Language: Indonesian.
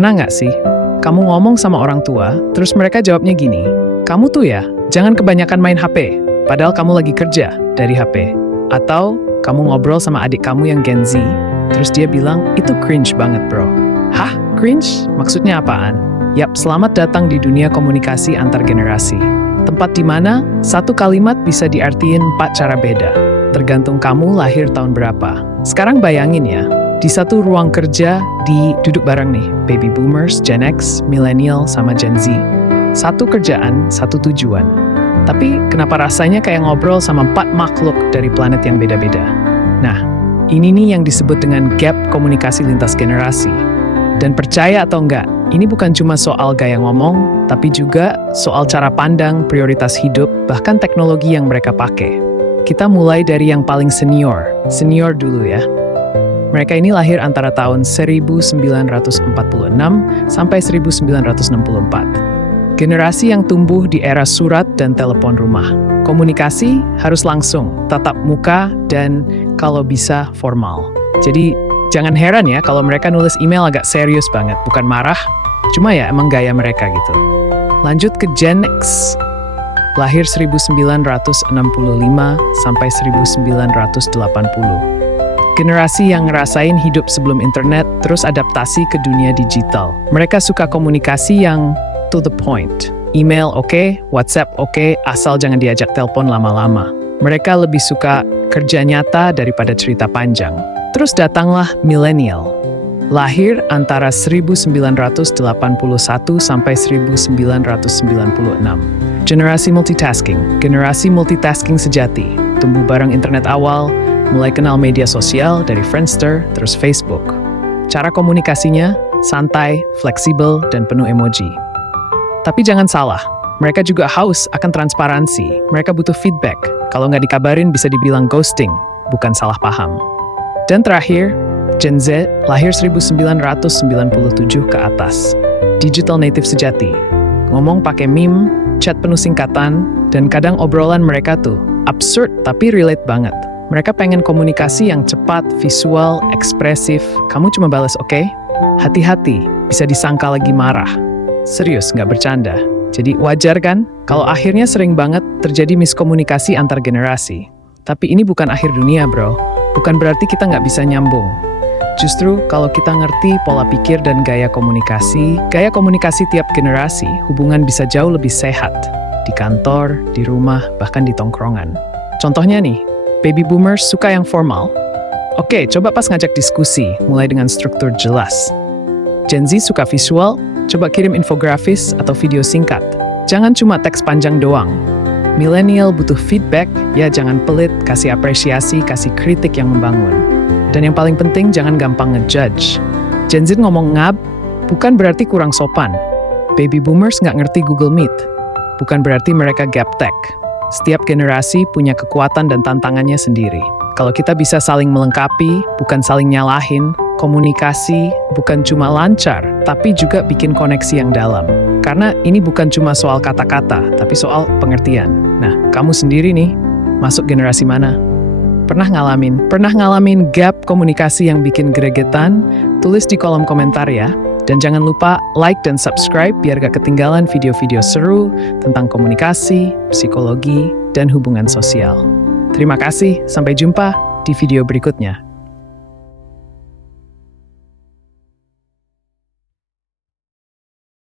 Pernah nggak sih, kamu ngomong sama orang tua, terus mereka jawabnya gini, kamu tuh ya, jangan kebanyakan main HP, padahal kamu lagi kerja dari HP. Atau kamu ngobrol sama adik kamu yang Gen Z, terus dia bilang, itu cringe banget bro. Hah? Cringe? Maksudnya apaan? Yap, selamat datang di dunia komunikasi antar generasi. Tempat di mana satu kalimat bisa diartiin 4 cara beda, tergantung kamu lahir tahun berapa. Sekarang bayangin ya, di satu ruang kerja, duduk bareng nih, baby boomers, Gen X, millennial, sama Gen Z. Satu kerjaan, satu tujuan. Tapi kenapa rasanya kayak ngobrol sama 4 makhluk dari planet yang beda-beda? Nah, ini nih yang disebut dengan gap komunikasi lintas generasi. Dan percaya atau enggak, ini bukan cuma soal gaya ngomong, tapi juga soal cara pandang, prioritas hidup, bahkan teknologi yang mereka pakai. Kita mulai dari yang paling senior dulu ya. Mereka ini lahir antara tahun 1946 sampai 1964. Generasi yang tumbuh di era surat dan telepon rumah. Komunikasi harus langsung, tatap muka, dan kalau bisa formal. Jadi jangan heran ya kalau mereka nulis email agak serius banget, bukan marah, cuma ya emang gaya mereka gitu. Lanjut ke Gen X. Lahir 1965 sampai 1980. Generasi yang ngerasain hidup sebelum internet, terus adaptasi ke dunia digital. Mereka suka komunikasi yang to the point. Email oke, WhatsApp oke, asal jangan diajak telepon lama-lama. Mereka lebih suka kerja nyata daripada cerita panjang. Terus datanglah millennial. Lahir antara 1981 sampai 1996. Generasi multitasking sejati. Tumbuh bareng internet awal, mulai kenal media sosial dari Friendster, terus Facebook. Cara komunikasinya santai, fleksibel, dan penuh emoji. Tapi jangan salah, mereka juga haus akan transparansi. Mereka butuh feedback. Kalau nggak dikabarin bisa dibilang ghosting, bukan salah paham. Dan terakhir, Gen Z lahir 1997 ke atas. Digital native sejati. Ngomong pakai meme, chat penuh singkatan, dan kadang obrolan mereka tuh absurd tapi relate banget. Mereka pengen komunikasi yang cepat, visual, ekspresif. Kamu cuma balas oke? Hati-hati, bisa disangka lagi marah. Serius, nggak bercanda. Jadi wajar kan kalau akhirnya sering banget terjadi miskomunikasi antar generasi. Tapi ini bukan akhir dunia bro. Bukan berarti kita nggak bisa nyambung. Justru kalau kita ngerti pola pikir dan gaya komunikasi tiap generasi, hubungan bisa jauh lebih sehat. Di kantor, di rumah, bahkan di tongkrongan. Contohnya nih, baby boomers suka yang formal. Oke, coba pas ngajak diskusi, mulai dengan struktur jelas. Gen Z suka visual, coba kirim infografis atau video singkat. Jangan cuma teks panjang doang. Millennial butuh feedback, ya jangan pelit, kasih apresiasi, kasih kritik yang membangun. Dan yang paling penting, jangan gampang ngejudge. Gen Z ngomong ngab, bukan berarti kurang sopan. Baby boomers nggak ngerti Google Meet. Bukan berarti mereka gaptek. Setiap generasi punya kekuatan dan tantangannya sendiri. Kalau kita bisa saling melengkapi, bukan saling nyalahin, komunikasi bukan cuma lancar, tapi juga bikin koneksi yang dalam. Karena ini bukan cuma soal kata-kata, tapi soal pengertian. Nah, kamu sendiri nih, masuk generasi mana? Pernah ngalamin gap komunikasi yang bikin gregetan? Tulis di kolom komentar ya. Dan jangan lupa like dan subscribe biar gak ketinggalan video-video seru tentang komunikasi, psikologi, dan hubungan sosial. Terima kasih, sampai jumpa di video berikutnya.